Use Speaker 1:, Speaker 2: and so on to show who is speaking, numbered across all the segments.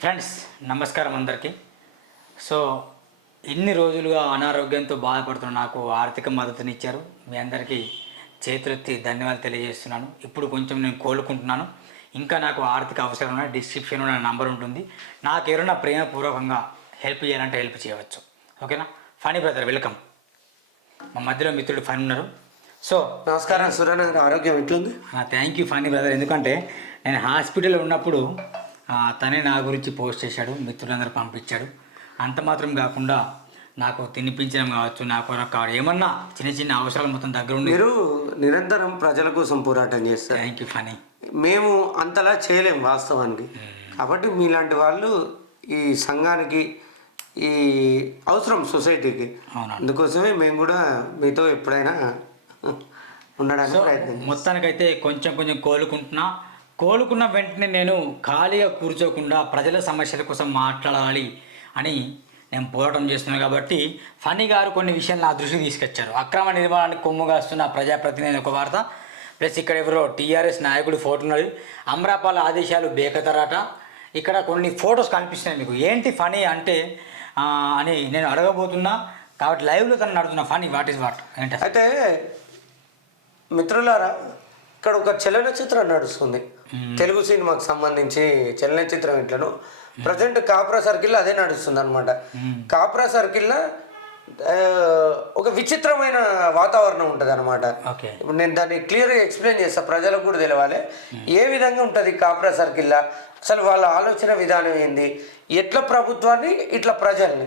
Speaker 1: Friends నమస్కారం అందరికీ. So ఇన్ని రోజులుగా అనారోగ్యంతో బాధపడుతున్న నాకు ఆర్థిక మద్దతునిచ్చారు. మీ అందరికీ చేతులెత్తి ధన్యవాదాలు తెలియజేస్తున్నాను. ఇప్పుడు కొంచెం నేను కోలుకుంటున్నాను. ఇంకా నాకు ఆర్థిక అవసరం ఉన్న డిస్క్రిప్షన్లో నా నంబర్ ఉంటుంది. నాకు ఎవరైనా ప్రేమపూర్వకంగా హెల్ప్ చేయాలంటే హెల్ప్ చేయవచ్చు. ఓకేనా? Phani brother welcome. మా మధ్యలో మిత్రుడు ఫన్ ఉన్నారు. సో
Speaker 2: నమస్కారం సురణ గారి. ఆరోగ్యం ఎట్లుంది?
Speaker 1: Thank you Phani brother. ఎందుకంటే నేను హాస్పిటల్లో ఉన్నప్పుడు తనే నా గురించి పోస్ట్ చేశాడు మిత్రులందరూ పంపించాడు. అంత మాత్రం కాకుండా నాకు తినిపించడం కావచ్చు నా కొరకు కావడం ఏమన్నా చిన్న చిన్న అవసరాలు మొత్తం దగ్గర ఉండి
Speaker 2: మీరు నిరంతరం ప్రజల కోసం పోరాటం చేస్తారు.
Speaker 1: థ్యాంక్ యూ ఫనీ
Speaker 2: మేము అంతలా చేయలేం వాస్తవానికి. కాబట్టి మీలాంటి వాళ్ళు ఈ సంఘానికి ఈ అవసరం సొసైటీకి.
Speaker 1: అవునా?
Speaker 2: అందుకోసమే మేము కూడా మీతో ఎప్పుడైనా ఉండడానికి ప్రయత్నం
Speaker 1: మొత్తానికైతే కొంచెం కొంచెం కోలుకుంటున్నా. కోలుకున్న వెంటనే నేను ఖాళీగా కూర్చోకుండా ప్రజల సమస్యల కోసం మాట్లాడాలి అని నేను పోరాటం చేస్తున్నాను కాబట్టి ఫనీ గారు కొన్ని విషయాలు నా దృష్టికి తీసుకొచ్చారు. అక్రమ నిర్మాణానికి కొమ్ము కాస్తున్న ప్రజాప్రతినిధి ఒక వార్త. ప్లస్ ఇక్కడ ఎవరో టీఆర్ఎస్ నాయకుడు ఫోటో ఉన్నది. అమరాపాల ఆదేశాలు బేకతరాట ఇక్కడ కొన్ని ఫొటోస్ కనిపిస్తున్నాయి మీకు. ఏంటి ఫనీ అంటే అని నేను అడగబోతున్నా. కాబట్టి లైవ్లో తను నడుతున్న ఫనీ వాట్ ఈస్ వాట్? ఏంటి?
Speaker 2: అయితే మిత్రులారా ఇక్కడ ఒక చలనచిత్రం నడుస్తుంది. తెలుగు సినిమాకి సంబంధించి చలనచిత్రం ఇట్లను. ప్రజెంట్ కాప్రా సర్కిల్ అదే నడుస్తుంది అనమాట కాప్రా సర్కిల్లో ఒక విచిత్రమైన వాతావరణం ఉంటుంది అనమాట
Speaker 1: ఓకే.
Speaker 2: ఇప్పుడు నేను దాన్ని క్లియర్గా ఎక్స్ప్లెయిన్ చేస్తా ప్రజలకు కూడా తెలవాలి. ఏ విధంగా ఉంటుంది కాప్రా సర్కిల్లా? అసలు వాళ్ళ ఆలోచన విధానం ఏంది? ఎట్లా ప్రభుత్వాన్ని ఇట్లా ప్రజల్ని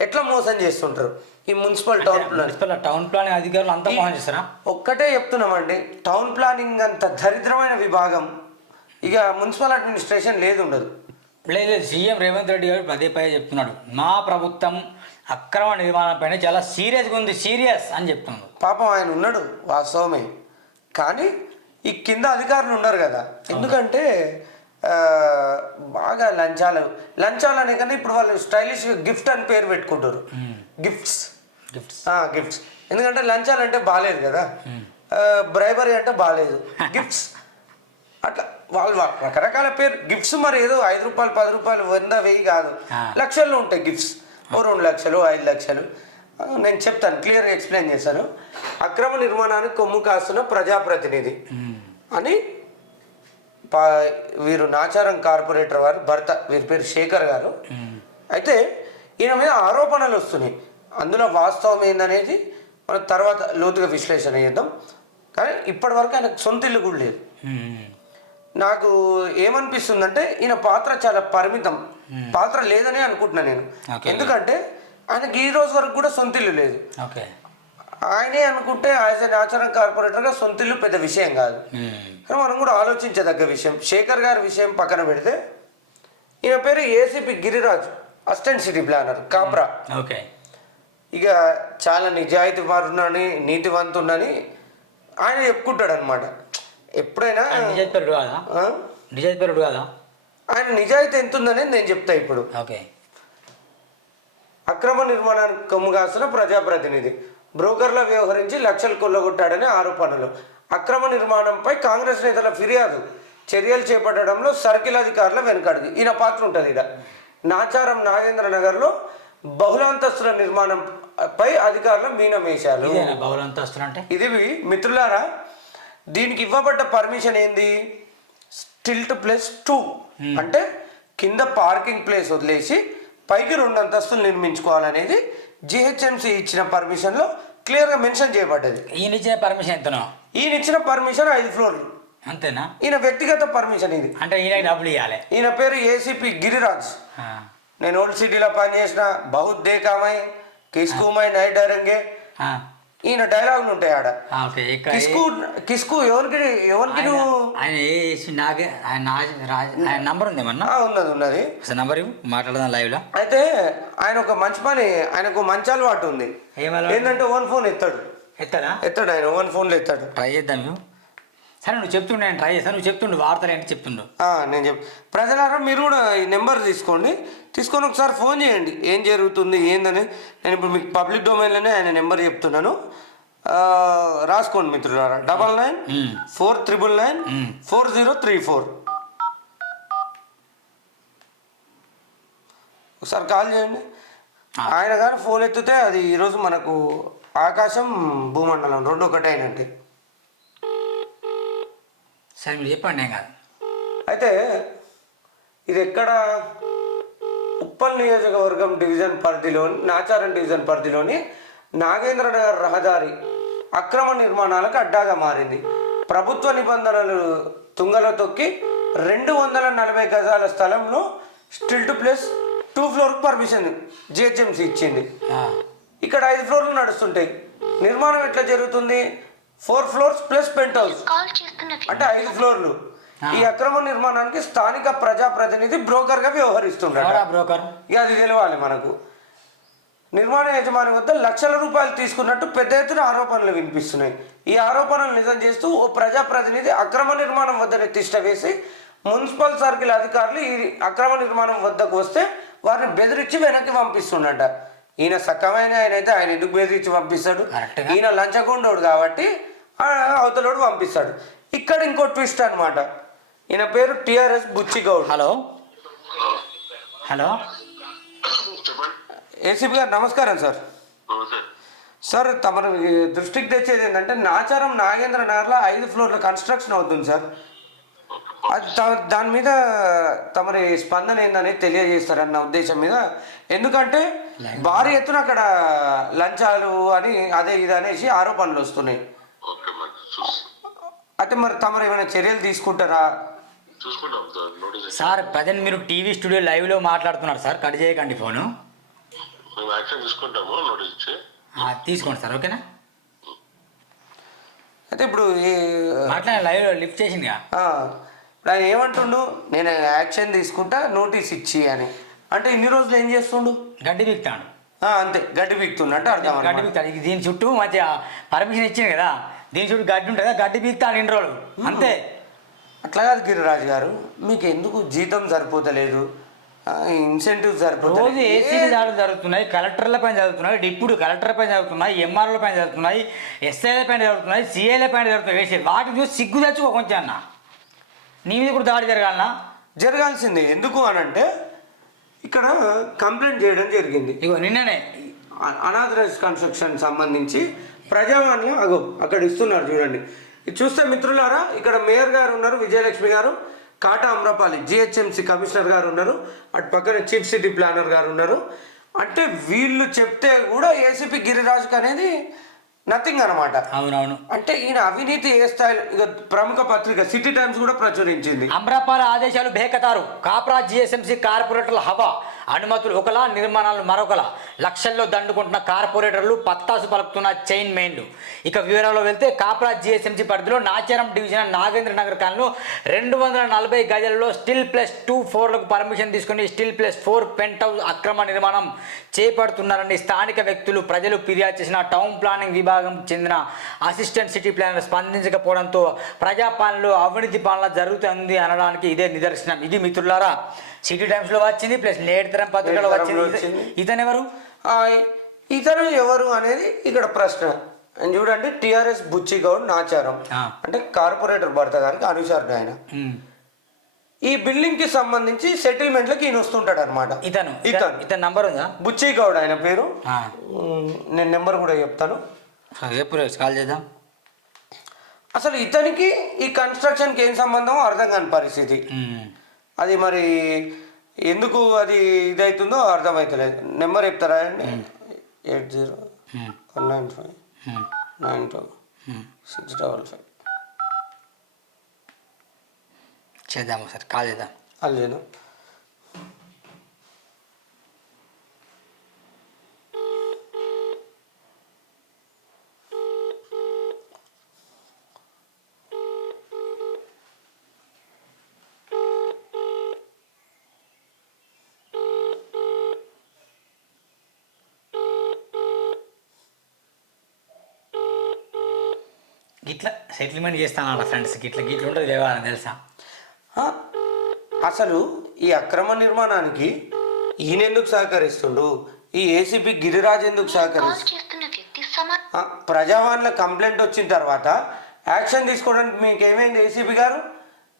Speaker 2: ఎట్లా మోసం చేస్తుంటారు? ఈ municipal town plan.
Speaker 1: Town planning అధికారులు అంతా మోసం చేస్తారా?
Speaker 2: ఒక్కటే చెప్తున్నామండి టౌన్ ప్లానింగ్ అంత దరిద్రమైన విభాగం ఇక మున్సిపల్ అడ్మినిస్ట్రేషన్ లేదు ఉండదు.
Speaker 1: లేదు లేదు సీఎం రేవంత్ రెడ్డి గారు పదే పదే చెప్తున్నాడు. మా ప్రభుత్వం అక్రమ నిర్మాణం పైన చాలా సీరియస్గా ఉంది సీరియస్ అని చెప్తున్నాడు.
Speaker 2: పాపం ఆయన ఉన్నాడు వాస్తవమే. కానీ ఈ కింద అధికారులు ఉన్నారు కదా. ఎందుకంటే బాగా లంచాలు. లంచాలు అనే కన్నా ఇప్పుడు వాళ్ళు స్టైలిష్ గిఫ్ట్ అని పేరు పెట్టుకుంటారు. గిఫ్ట్స్.
Speaker 1: గిఫ్ట్స్.
Speaker 2: గిఫ్ట్స్. ఎందుకంటే లంచాలు అంటే బాగాలేదు కదా. బ్రైబరీ అంటే బాగాలేదు. గిఫ్ట్స్. అట్లా. వాళ్ళు రకరకాల పేరు గిఫ్ట్స్ మరి ఏదో ఐదు రూపాయలు పది రూపాయలు వంద వెయ్యి కాదు. లక్షల్లో ఉంటాయి గిఫ్ట్స్. ఓ రెండు లక్షలు ఐదు లక్షలు. నేను చెప్తాను క్లియర్గా ఎక్స్ప్లెయిన్ చేశాను అక్రమ నిర్మాణానికి కొమ్ము కాస్తున్న ప్రజాప్రతినిధి అని వీరు నాచారం కార్పొరేటర్ వారు భర్త వీరి పేరు శేఖర్ గారు. అయితే ఈయన మీద ఆరోపణలు వస్తున్నాయి. అందులో వాస్తవం ఏందనేది మనం తర్వాత లోతుగా విశ్లేషణ చేద్దాం. కానీ ఇప్పటి వరకు ఆయనకు సొంత ఇల్లు కూడా లేదు. నాకు ఏమనిపిస్తుందంటే ఈయన పాత్ర చాలా పరిమితం. పాత్ర లేదని అనుకుంటున్నాను నేను. ఎందుకంటే ఆయనకి ఈ రోజు వరకు కూడా సొంత ఇల్లు లేదు.
Speaker 1: ఓకే.
Speaker 2: ఆయనే అనుకుంటే యాజ్ ఎ నాచారం కార్పొరేటర్గా సొంత ఇల్లు పెద్ద విషయం కాదు. కానీ మనం కూడా ఆలోచించదగ్గ విషయం. శేఖర్ గారి విషయం పక్కన పెడితే ఈయన పేరు ACP Giriraj assistant city planner Kapra
Speaker 1: okay.
Speaker 2: ఇక చాలా నిజాయితీ పరునని నీతివంతుడని ఆయన చెప్పుకుంటాడు అనమాట ఎప్పుడైనా
Speaker 1: నిజాయితీ కాదా? నిజాయితీ పరుడు కాదా?
Speaker 2: ఆయన నిజాయితీ ఎంత ఉందనేది నేను చెప్తా ఇప్పుడు.
Speaker 1: ఓకే.
Speaker 2: అక్రమ నిర్మాణానికి కొమ్ము కాస్తున్న ప్రజాప్రతినిధి. బ్రోకర్లా వ్యవహరించి లక్షలు కొల్లగొట్టాడని ఆరోపణలు. అక్రమ నిర్మాణంపై కాంగ్రెస్ నేతల ఫిర్యాదు. చర్యలు చేపట్టడంలో సర్కిల్ అధికారుల వెనుకడుగు. ఈయన పాత్ర ఉంటుంది ఇక్కడ నాచారం నాగేంద్ర నగర్లో బహుళాంతస్తుల నిర్మాణంపై అధికారులు మీనమేశారు.
Speaker 1: ఇదేనా బహుళంతస్తులు అంటే?
Speaker 2: ఇది మిత్రులారా దీనికి ఇవ్వబడ్డ పర్మిషన్ ఏంది? Stilt plus two. అంటే కింద పార్కింగ్ ప్లేస్ వదిలేసి పైకి రెండు అంతస్తులు నిర్మించుకోవాలనేది జిహెచ్ఎంసి ఇచ్చిన పర్మిషన్లో క్లియర్గా మెన్షన్ చేయబడ్డది.
Speaker 1: ఈయన ఇచ్చిన పర్మిషన్ ఎంతనో?
Speaker 2: ఈయన ఇచ్చిన పర్మిషన్ ఐదు ఫ్లోర్లు.
Speaker 1: అంతేనా?
Speaker 2: ఈయన వ్యక్తిగత పర్మిషన్ ఇది.
Speaker 1: అంటే ఈయనకి డబ్బులు ఇవ్వాలి
Speaker 2: ఈయన పేరు ఏసీపీ గిరిరాజ్. నేను ఓల్డ్ సిటీలో పనిచేసిన బహుత్ దేకామై కిస్కుమై నైట్ డరంగే. ఈయన డైలాగులు ఉంటాయి ఆడ. కిస్కు కిస్కు ఎవరికి ఎవరికి నువ్వు?
Speaker 1: ఆయన నాగే ఆయన నంబర్ ఉంది ఏమన్నా
Speaker 2: ఉన్నది ఉన్నది.
Speaker 1: అసలు నంబర్ మాట్లాడదాం లైవ్లో.
Speaker 2: అయితే ఆయన ఒక మంచి పని ఆయనకు మంచి అలవాటు ఉంది. ఏంటంటే ఓన్ ఫోన్ ఎత్తాడు.
Speaker 1: ఎత్తాడా?
Speaker 2: ఎత్తాడు ఆయన ఓన్ ఫోన్లో ఎత్తాడు.
Speaker 1: ట్రై చేద్దాం. సరే నువ్వు చెప్తుండే ట్రై చేస్తాను నువ్వు చెప్తుండు వార్తలు ఏంటి చెప్తుండు.
Speaker 2: నేను చెప్ ప్రజలారా మీరు కూడా ఈ నెంబర్ తీసుకోండి. తీసుకొని ఒకసారి ఫోన్ చేయండి. ఏం జరుగుతుంది ఏందని. నేను ఇప్పుడు మీకు పబ్లిక్ డొమైన్లోనే ఆయన నెంబర్ చెప్తున్నాను. రాసుకోండి మిత్రులారా. Double nine. Four triple nine. Four zero three four. ఒకసారి కాల్ చేయండి. ఆయన కానీ ఫోన్ ఎత్తితే అది ఈరోజు మనకు ఆకాశం భూమండలం రెండు ఒకటే అయినట్టు
Speaker 1: సరే మీరు చెప్పండి ఏం కాదు.
Speaker 2: అయితే ఇది ఎక్కడ? ఉప్పల్ నియోజకవర్గం డివిజన్ పరిధిలోని నాచారం డివిజన్ పరిధిలోని నాగేంద్ర నగర్ రహదారి అక్రమ నిర్మాణాలకు అడ్డాగా మారింది. ప్రభుత్వ నిబంధనలు తుంగలో తొక్కి రెండు వందల నలభై గజాల స్థలంలో stilt two plus two floor permission GHMC ఇచ్చింది. ఇక్కడ ఐదు ఫ్లోర్లు నడుస్తుంటాయి. నిర్మాణం ఎట్లా జరుగుతుంది? Four floors plus penthouse.
Speaker 3: Call చేస్తున్న
Speaker 2: అంటే ఐదు ఫ్లోర్లు. ఈ అక్రమ నిర్మాణానికి స్థానిక ప్రజాప్రతినిధి బ్రోకర్గా వ్యవహరిస్తున్నాడు
Speaker 1: ఎవరా బ్రోకర్?
Speaker 2: ఇక అది తెలియాలి మనకు. నిర్మాణ యజమాని వద్ద లక్షల రూపాయలు తీసుకున్నట్టు పెద్ద ఎత్తున ఆరోపణలు వినిపిస్తున్నాయి. ఈ ఆరోపణలు నిజం చేస్తూ ఓ ప్రజాప్రతినిధి అక్రమ నిర్మాణం వద్దనే తిష్ట వేసి మున్సిపల్ సర్కిల్ అధికారులు ఈ అక్రమ నిర్మాణం వద్దకు వస్తే వారిని బెదిరించి వెనక్కి పంపిస్తుండట. ఈయన సక్కమైన ఆయన అయితే ఆయన ఎందుకు బెదిరించి పంపిస్తాడు. ఈయన లంచగొండోడు కాబట్టి అవతలోడు పంపిస్తాడు. ఇక్కడ ఇంకో ట్విస్ట్ అన్నమాట. ఈయన పేరు TRS Buchigoud
Speaker 1: hello. Hello.
Speaker 2: ACP గారు నమస్కారం సార్. సార్ తమరు ఈ దృష్టికి తెచ్చేది ఏంటంటే నాచారం నాగేంద్ర నగర్లో ఐదు ఫ్లోర్ల కన్స్ట్రక్షన్ అవుతుంది సార్. అది దాని మీద తమరి స్పందన ఏందనేది తెలియజేస్తారన్న ఉద్దేశం మీద. ఎందుకంటే భారీ ఎత్తున అక్కడ లంచాలు అని అదే ఇది అనేసి ఆరోపణలు వస్తున్నాయి. అయితే మరి తమరు ఏమైనా చర్యలు తీసుకుంటారా?
Speaker 4: చూసుకుంటాం సార్ నోటీస్
Speaker 1: సార్ ప్రజెంట్ మీరు టీవీ స్టూడియో లైవ్లో మాట్లాడుతున్నారు సార్ కట్ చేయకండి ఫోను. తీసుకోండి సార్ ఓకేనా?
Speaker 2: అయితే ఇప్పుడు ఈ
Speaker 1: మాట్లాడి లైవ్లో లిఫ్ట్
Speaker 2: ఇప్పుడు ఆయన ఏమంటుండు? నేను యాక్షన్ తీసుకుంటా నోటీస్ ఇచ్చి అని. అంటే ఇన్ని రోజులు ఏం చేస్తుండు?
Speaker 1: గడ్డి
Speaker 2: ఆ, అంతే గడ్డి పీక్తుండు అంటే అర్థం
Speaker 1: గడ్డి ఇది దీని చుట్టూ మంచిగా పర్మిషన్ ఇచ్చింది కదా. దీని చుట్టూ గడ్డి ఉంటుంది? గడ్డి బిక్తాడు ఇన్ని రోజులు అంతే.
Speaker 2: అట్లా కాదు గిరిరాజు గారు మీకు ఎందుకు జీతం సరిపోతలేదు. ఇన్సెంటివ్
Speaker 1: రోజు
Speaker 2: సరిపోతలేదు
Speaker 1: ఏసీబీ దాడులు జరుగుతున్నాయి కలెక్టర్ల పైన జరుగుతున్నాయి డిప్యూటీ కలెక్టర్ పైన జరుగుతున్నాయి ఎంఆర్ఓల పైన జరుగుతున్నాయి ఎస్ఐల పైన జరుగుతున్నాయి సిఐల పైన జరుగుతున్నాయి. వేసి వాటిని చూసి సిగ్గు తెచ్చుకో కొంచెం అన్న. నీ మీద కూడా దాడి జరగాలనా?
Speaker 2: జరగాల్సిందే. ఎందుకు అని అంటే ఇక్కడ కంప్లైంట్ చేయడం జరిగింది.
Speaker 1: ఇగో నిన్ననే.
Speaker 2: అనాథరైజ్ కన్స్ట్రక్షన్ సంబంధించి ప్రజావాణిలో అగో అక్కడ ఇస్తున్నారు చూడండి. చూస్తే మిత్రులారా ఇక్కడ మేయర్ గారు ఉన్నారు విజయలక్ష్మి గారు కాటా అమ్రపాలి జిహెచ్ఎంసి కమిషనర్ గారు ఉన్నారు అటు పక్కన చీఫ్ సిటీ ప్లానర్ గారు ఉన్నారు. అంటే వీళ్ళు చెప్తే కూడా ఏసీపీ గిరిరాజుకి అనేది నథింగ్ అనమాట
Speaker 1: అవునవును.
Speaker 2: అంటే ఈయన అవినీతి ఏ స్థాయిలో ప్రముఖ పత్రిక సిటీ టైమ్స్ కూడా ప్రచురించింది.
Speaker 1: అమ్రాపాల ఆదేశాలు బేకతారు. కాప్రా జిఎస్ఎంసీ కార్పొరేటర్ల హవా. అనుమతులు ఒకలా నిర్మాణాలు మరొకలా. లక్షల్లో దండుకుంటున్న కార్పొరేటర్లు పత్తాసు పలుకుతున్న చైన్ మెయిన్లు. ఇక వివరాల్లో వెళ్తే కాప్రా జిఎస్ఎంసీ పరిధిలో నాచారం డివిజన్ నాగేంద్ర నగర్ కాలంలో రెండు వందల నలభై గజాలలో స్టిల్ ప్లస్ టూ ఫోర్లకు పర్మిషన్ తీసుకుని stilt plus four penthouse అక్రమ నిర్మాణం చేపడుతున్నారని స్థానిక వ్యక్తులు ప్రజలు ఫిర్యాదు చేసిన టౌన్ ప్లానింగ్ విభాగం చెందిన అసిస్టెంట్ సిటీ ప్లానర్ స్పందించకపోవడంతో ప్రజాపాలనలో అవినీతి పాలన జరుగుతుంది అనడానికి ఇదే నిదర్శనం. ఇది మిత్రులారా సిటీ టైమ్స్లో వచ్చింది ప్లస్ నేటితరం పత్రికలో వచ్చింది. ఇతను ఎవరు?
Speaker 2: ఇతను ఎవరు అనేది ఇక్కడ ప్రశ్న. చూడండి టిఆర్ఎస్ బుచ్చిగౌడ్ నాచారం. అంటే కార్పొరేటర్ భర్త గారికి అనుసరుడు ఆయన. ఈ బిల్డింగ్కి సంబంధించి సెటిల్మెంట్లకి ఈయన వస్తుంటాడు అనమాట
Speaker 1: ఇతను
Speaker 2: ఇతను.
Speaker 1: ఇతని నంబర్ ఉందా?
Speaker 2: బుచ్చిగౌడ్ ఆయన పేరు. నేను నెంబర్ కూడా చెప్తాను.
Speaker 1: ఎప్పుడు కాల్ చేద్దాం.
Speaker 2: అసలు ఇతనికి ఈ కన్స్ట్రక్షన్కి ఏం సంబంధం అర్థం కాని పరిస్థితి. అది మరి ఎందుకు అది ఇదవుతుందో అర్థమవుతలేదు నెంబర్ చెప్తారా అండి? Eight zero. One nine five. Nine two. Six double five.
Speaker 1: చేద్దాము సార్ కాల్ చేద్దాం.
Speaker 2: అల్లేను
Speaker 1: ఇట్లా సెటిల్మెంట్ చేస్తాను ఫ్రెండ్స్కి ఇట్లా గిట్ల ఉంటుంది వ్యవహారం తెలుసా?
Speaker 2: అసలు ఈ అక్రమ నిర్మాణానికి ఈయన ఎందుకు సహకరిస్తుండు? ఈ ఏసీపీ గిరిరాజ్ ఎందుకు
Speaker 3: కాల్
Speaker 2: సహకరిస్తు
Speaker 3: చేస్తున్న వ్యక్తి సమా
Speaker 2: ఆ, ప్రజావాణిలో కంప్లైంట్ వచ్చిన తర్వాత యాక్షన్ తీసుకోవడానికి మీకు ఏమైంది ఏసీపీ గారు?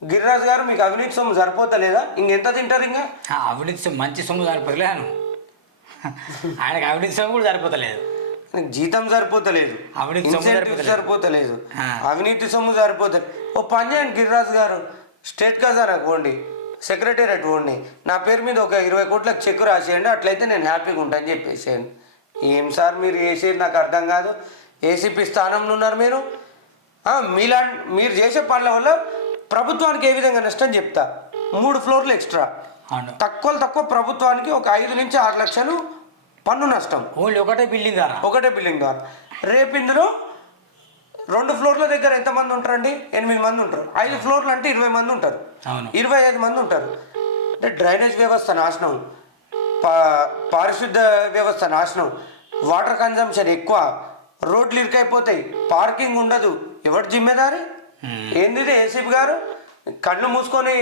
Speaker 2: గిరిరాజు గారు మీకు అవినీతి సొమ్ము సరిపోతలేదా? ఇంకెంత తింటారు ఇంకా?
Speaker 1: అవినీతి సొమ్ము మంచి సొమ్ము సరిపోతలేను ఆయనకి అవినీతి సొమ్ము కూడా సరిపోతలేదు.
Speaker 2: నీకు జీతం సరిపోతలేదు. ఇన్సెంటివ్
Speaker 1: సరిపోతలేదు.
Speaker 2: అవినీతి సొమ్ము సరిపోతలేదు ఓ పని చేయండి గిరిరాజు గారు. స్టేట్ ఖజానా పోండి సెక్రటేరియట్ పోండి. నా పేరు మీద ఒక ఇరవై కోట్లకు చెక్ రాసేయండి అట్లయితే నేను హ్యాపీగా ఉంటాను చెప్పేసేయండి. ఏం సార్ మీరు చేసేది నాకు అర్థం కాదు. ఏసీపీ స్థానంలో ఉన్నారు మీరు. మీలా మీరు చేసే పనుల వల్ల ప్రభుత్వానికి ఏ విధంగా నష్టం చెప్తా? మూడు ఫ్లోర్లు ఎక్స్ట్రా. తక్కువ తక్కువ ప్రభుత్వానికి ఒక ఐదు నుంచి ఆరు లక్షలు పన్ను నష్టం.
Speaker 1: ఓన్లీ ఒకటే బిల్డింగ్ ద్వారా.
Speaker 2: ఒకటే బిల్డింగ్ ద్వారా. రేపు ఇందులో రెండు ఫ్లోర్ల దగ్గర ఎంతమంది ఉంటారండి? ఎనిమిది మంది ఉంటారు. ఐదు ఫ్లోర్లు అంటే ఇరవై మంది ఉంటారు. ఇరవై ఐదు మంది ఉంటారు. అంటే డ్రైనేజ్ వ్యవస్థ నాశనం. పా పారిశుద్ధ వ్యవస్థ నాశనం. వాటర్ కన్జంప్షన్ ఎక్కువ. రోడ్లు ఇరుకైపోతాయి. పార్కింగ్ ఉండదు. ఎవరు జిమ్మేదారి?
Speaker 1: Hmm.
Speaker 2: ఏంది ఏసీపీ గారు? కళ్ళు మూసుకొని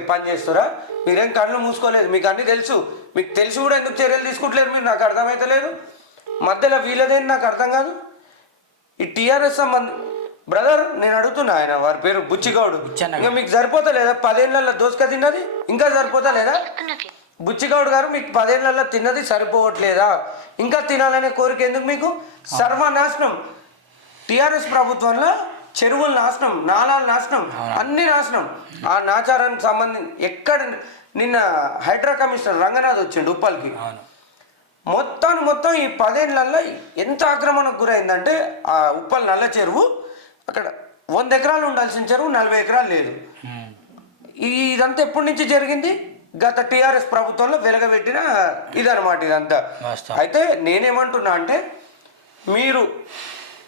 Speaker 2: పని చేస్తారా? మీరేం కళ్ళు మూసుకోలేదు. మీకు అన్నీ తెలుసు. మీకు తెలిసి కూడా ఎందుకు చర్యలు తీసుకుంటలేరు మీరు? నాకు అర్థమైతలేదు. మధ్యలో వీళ్ళదేంటి? నాకు అర్థం కాదు. ఈ టీఆర్ఎస్ సంబంధం బ్రదర్ నేను అడుగుతున్నా ఆయన వారి పేరు బుచ్చిగౌడు. ఇంకా మీకు సరిపోతలేదా? పదేళ్ళల్లో దోసుక తిన్నది? ఇంకా సరిపోతలేదా? బుచ్చిగౌడ్ గారు మీకు పదేళ్ళలో తిన్నది సరిపోవట్లేదా? ఇంకా తినాలనే కోరిక ఎందుకు మీకు? సర్వనాశనం. టిఆర్ఎస్ ప్రభుత్వంలో చెరువుల నాశనం నాలాల నాశనం అన్ని నాశనం. ఆ నాచారానికి సంబంధించి ఎక్కడ నిన్న హైడ్రా కమిషనర్ రంగనాథ్ వచ్చిండు ఉప్పల్కి. మొత్తాన్ని మొత్తం ఈ పదేళ్ళలో ఎంత ఆక్రమణకు గురైందంటే ఆ ఉప్పల్ నల్ల చెరువు అక్కడ వంద ఎకరాలు ఉండాల్సిన చెరువు నలభై ఎకరాలు లేదు. ఇదంతా ఎప్పటి నుంచి జరిగింది? గత టీఆర్ఎస్ ప్రభుత్వంలో వెలగబెట్టిన ఇదనమాట ఇదంతా. అయితే నేనేమంటున్నా అంటే మీరు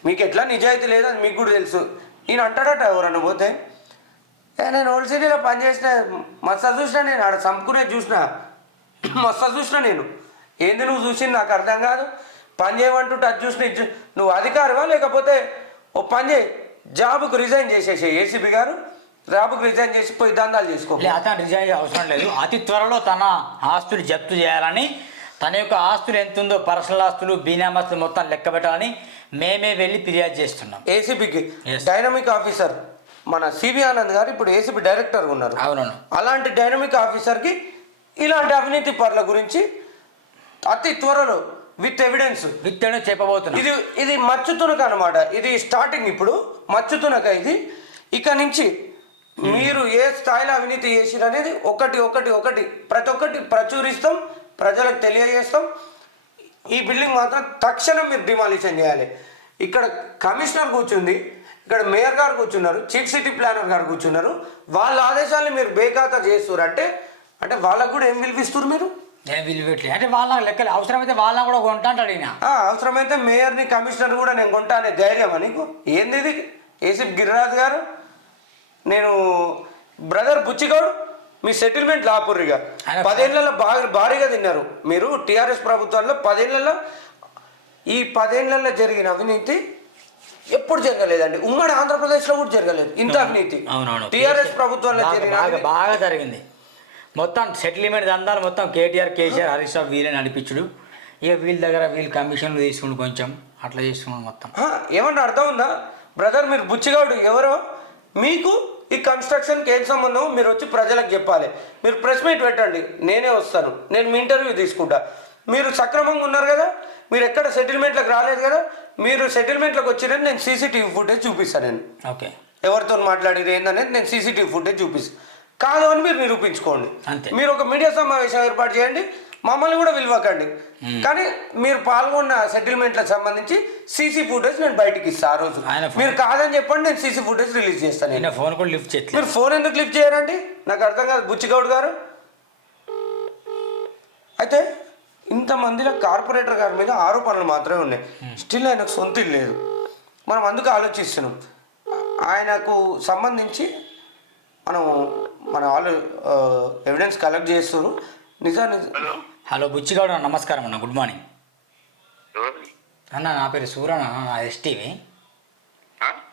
Speaker 2: మీకు ఎట్లా నిజాయితీ లేదని మీకు కూడా తెలుసు. ఈయన అంటాడట ఎవరన్నా పోతే "ఏ, నేను ఓల్డ్ సిటీలో పనిచేసిన మస్తు చూసిన నేను ఆడ చంపుకునే చూసిన. మస్తు చూసిన నేను. ఏంది నువ్వు చూసింది నాకు అర్థం కాదు. పని చేయమంటుంటే అది చూసిన నువ్వు అధికారివా? లేకపోతే ఓ పని చేయి. జాబుకు రిజైన్ చేసేసే ఏసీబీ గారు. జాబుకు రిజైన్ చేసి పోయి దందాలు చేసుకో.
Speaker 1: అతను రిజైన్ అవసరం లేదు. అతి త్వరలో తన ఆస్తులు జప్తు చేయాలని తన యొక్క ఆస్తులు ఎంత ఉందో పర్సనల్ ఆస్తులు బీనామాస్తులు మొత్తం లెక్క పెట్టాలని మేమే వెళ్ళి ఫిర్యాదు చేస్తున్నాం.
Speaker 2: ఏసీబీకి. డైనమిక్ ఆఫీసర్ మన సిబి ఆనంద్ గారు ఇప్పుడు ఏసీబీ డైరెక్టర్ ఉన్నారు.
Speaker 1: అవునవును.
Speaker 2: అలాంటి డైనమిక్ ఆఫీసర్కి ఇలాంటి అవినీతి పరుల గురించి అతి త్వరలో విత్ ఎవిడెన్స్
Speaker 1: విత్తను చెప్పబోతున్నాం.
Speaker 2: ఇది ఇది మచ్చు తునక అనమాట ఇది స్టార్టింగ్ ఇప్పుడు మచ్చు తునక ఇది. ఇక నుంచి మీరు ఏ స్థాయిలో అవినీతి చేసిరు అనేది ఒకటి ఒకటి ఒకటి. ప్రతి ఒక్కటి ప్రచురిస్తాం ప్రజలకు తెలియజేస్తాం. ఈ బిల్డింగ్ మాత్రం తక్షణం మీరు డిమాలిషన్ చేయాలి. ఇక్కడ కమిషనర్ కూర్చుంది. ఇక్కడ మేయర్ గారు కూర్చున్నారు చీఫ్ సిటీ ప్లానర్ గారు కూర్చున్నారు. వాళ్ళ ఆదేశాలను మీరు బేఖాతా చేస్తున్నారు అంటే అంటే వాళ్ళకు కూడా ఏం పిలిపిస్తారు మీరు?
Speaker 1: నేను అంటే వాళ్ళ లెక్కలు అవసరమైతే వాళ్ళని కూడా కొంటా అంటాడు ఈయన.
Speaker 2: ఆ, అవసరమైతే మేయర్ని కమిషనర్ కూడా నేను కొంటా అనే ధైర్యమా నీకు? ఏంది ఇది? ఏసీపీ గిరిరాజు గారు? నేను బ్రదర్ బుచ్చిగౌడ్ మీ సెటిల్మెంట్ లాపుర్రిగా
Speaker 1: ఆయన-
Speaker 2: పదేళ్ళలో బాగా భారీగా తిన్నారు. మీరు టీఆర్ఎస్ ప్రభుత్వంలో పదేళ్ళలో ఈ పదేళ్ళలో జరిగిన అవినీతి ఎప్పుడు జరగలేదండి. ఉమ్మడి ఆంధ్రప్రదేశ్లో కూడా జరగలేదు. ఇంత అవినీతి టీఆర్ఎస్ ప్రభుత్వంలో
Speaker 1: బాగా-
Speaker 2: జరిగిన
Speaker 1: జరిగింది. మొత్తం సెటిల్మెంట్ దందాలు మొత్తం కేటీఆర్ కేసీఆర్ హరీష్ రావు వీళ్ళని నడిపించుడు. ఇక వీళ్ళ దగ్గర వీళ్ళు కమిషన్లు తీసుకుండు కొంచెం. అట్లా చేసుకున్నాడు మొత్తం.
Speaker 2: ఏమన్నా అర్థం ఉందా? బ్రదర్ మీరు బుచ్చిగౌడు. ఎవరో? మీకు ఈ కన్స్ట్రక్షన్కి ఏం సంబంధం? మీరు వచ్చి ప్రజలకు చెప్పాలి. మీరు ప్రెస్ మీట్ పెట్టండి. నేనే వస్తాను. నేను మీ ఇంటర్వ్యూ తీసుకుంటా. మీరు సక్రమంగా ఉన్నారు కదా? మీరు ఎక్కడ సెటిల్మెంట్లకు రాలేదు కదా మీరు సెటిల్మెంట్లకు వచ్చినట్టు నేను సీసీటీవీ ఫుటేజ్ చూపిస్తాను నేను.
Speaker 1: ఓకే.
Speaker 2: ఎవరితో మాట్లాడేది ఏందనేది నేను సీసీటీవీ ఫుటేజ్ చూపిస్తాను కాదు అని మీరు నిరూపించుకోండి.
Speaker 1: అంతే.
Speaker 2: మీరు ఒక మీడియా సమావేశం ఏర్పాటు చేయండి మమ్మల్ని కూడా పిలవకండి కానీ మీరు పాల్గొన్న సెటిల్మెంట్లకు సంబంధించి సీసీ ఫుటేజ్ నేను బయటికి ఇస్తాను ఆ రోజు. మీరు కాదని చెప్పండి నేను సీసీ ఫుటేజ్ రిలీజ్ చేస్తాను
Speaker 1: ఫోన్ కూడా లిఫ్ట్ చేయట్లేదు.
Speaker 2: మీరు ఫోన్ ఎందుకు లిఫ్ట్ చేయరండి? నాకు అర్థం కాదు బుచ్చిగౌడ్ గారు. అయితే ఇంతమందిలో కార్పొరేటర్ గారి మీద ఆరోపణలు మాత్రమే ఉన్నాయి. స్టిల్ ఆయనకు సొంత ఇల్లు లేదు. మనం అందుకు ఆలోచిస్తున్నాం. ఆయనకు సంబంధించి మనం మన వాళ్ళు ఎవిడెన్స్ కలెక్ట్ చేస్తారు నిజా నిజ
Speaker 4: హలో.
Speaker 1: బుచ్చిగౌడ నమస్కారం అన్న గుడ్ మార్నింగ్. అన్న నా పేరు సూరన్న అన్న నాది ఎస్టీవీ?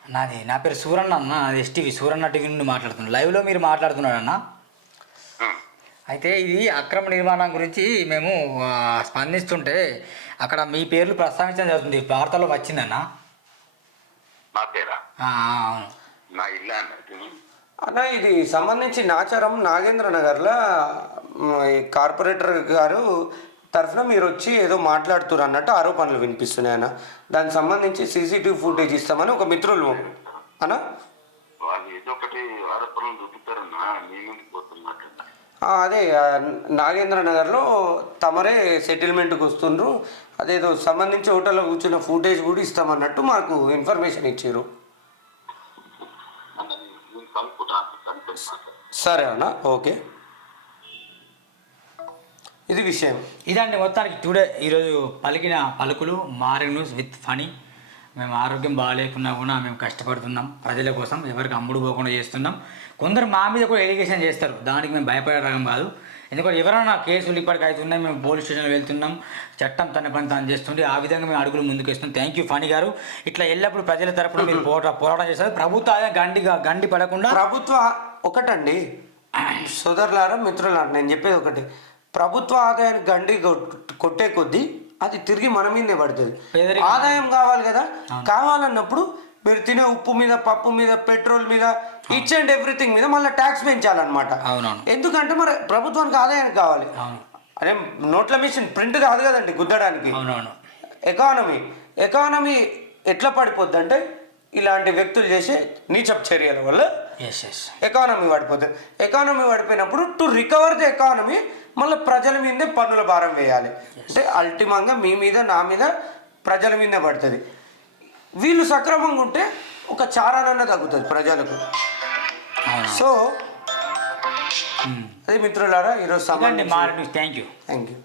Speaker 1: నాది నా పేరు సూరన్న అన్న నాది ఎస్టీవీ. సూరన్న టీవీ నుండి మాట్లాడుతున్నాను లైవ్లో మీరు మాట్లాడుతున్నారన్న. అయితే ఇది అక్రమ నిర్మాణం గురించి మేము స్పందిస్తుంటే అక్కడ మీ పేర్లు ప్రస్తావించడం జరుగుతుంది. వార్తలో వచ్చిందన్న?
Speaker 4: నా పేరా?
Speaker 1: ఆ, ఆ, అవును.
Speaker 4: నా ఇల్లు అన్నట్టు
Speaker 2: అన్న ఇది సంబంధించి నాచారం నాగేంద్ర నగర్లో కార్పొరేటర్ గారు తరఫున మీరు వచ్చి ఏదో మాట్లాడుతున్నారు అన్నట్టు ఆరోపణలు వినిపిస్తున్నాయి అన్న. దానికి సంబంధించి సీసీటీవీ ఫుటేజ్ ఇస్తామని ఒక మిత్రులు అన్న?
Speaker 4: వాళ్ళు ఏదో ఒకటి ఆరోపణలు చూపుతారన్నా నేనెందుకు పోతున్నట్టు
Speaker 2: అదే నాగేంద్ర నగర్లో తమరే సెటిల్మెంట్కి వస్తుండ్రు. అదేదో సంబంధించి హోటల్లో కూర్చున్న ఫుటేజ్ కూడా ఇస్తామన్నట్టు మాకు ఇన్ఫర్మేషన్ ఇచ్చారు సరే అన్న ఓకే. ఇది విషయం.
Speaker 1: ఇదండి మొత్తానికి టుడే ఈరోజు పలికిన పలుకులు మారింగ్ న్యూస్ విత్ ఫనీ. మేము ఆరోగ్యం బాగాలేకున్నా కూడా మేము కష్టపడుతున్నాం. ప్రజల కోసం ఎవరికి అమ్ముడు పోకుండా చేస్తున్నాం. కొందరు మా మీద కూడా ఎలిగేషన్ చేస్తారు. దానికి మేము భయపడే రకం కాదు. ఎందుకంటే ఎవరైనా కేసులు ఇప్పటికి అవుతున్నాయి మేము పోలీస్ స్టేషన్లో వెళ్తున్నాం చట్టం తన పని తాను చేస్తుంది ఆ విధంగా మేము అడుగులు ముందుకేస్తున్నాం. థ్యాంక్ యూ ఫణి గారు. ఇట్లా ఎల్లప్పుడూ ప్రజల తరపున మీరు పోరా పోరాటం చేస్తారు. ప్రభుత్వ ఆదాయం గండిగా గండి పడకుండా
Speaker 2: ప్రభుత్వ ఒకటండి. సోదరులారా మిత్రులారా నేను చెప్పేది ఒకటి. ప్రభుత్వ ఆదాయానికి గండి కొట్- కొట్టే కొద్దీ అది తిరిగి మన మీదే పడుతుంది. ఆదాయం కావాలి కదా. కావాలన్నప్పుడు మీరు తినే ఉప్పు మీద పప్పు మీద పెట్రోల్ మీద ఈచ్ అండ్ ఎవ్రీథింగ్ మీద మళ్ళీ ట్యాక్స్ పెంచాలన్నమాట.
Speaker 1: అవునవును.
Speaker 2: ఎందుకంటే మరి ప్రభుత్వానికి ఆదాయానికి కావాలి. అదే నోట్ల మిషన్ ప్రింట్ కాదు కదండి గుద్దడానికి.
Speaker 1: అవునవును.
Speaker 2: ఎకానమీ ఎకానమీ ఎట్లా పడిపోద్ది అంటే ఇలాంటి వ్యక్తులు చేసే నీచప్ చర్యల వల్ల ఎకానమీ పడిపోతుంది ఎకానమీ పడిపోయినప్పుడు టు రికవర్ ద ఎకానమీ మళ్ళీ ప్రజల మీదే పన్నుల భారం వేయాలి. అంటే అల్టిమంగా మీ మీద నా మీద ప్రజల మీదే పడుతుంది. వీళ్ళు సక్రమంగా ఉంటే ఒక చారానన్న తగ్గుతుంది ప్రజలకు. సో అది మిత్రులారా ఈరోజు
Speaker 1: థ్యాంక్ యూ.
Speaker 2: Thank you.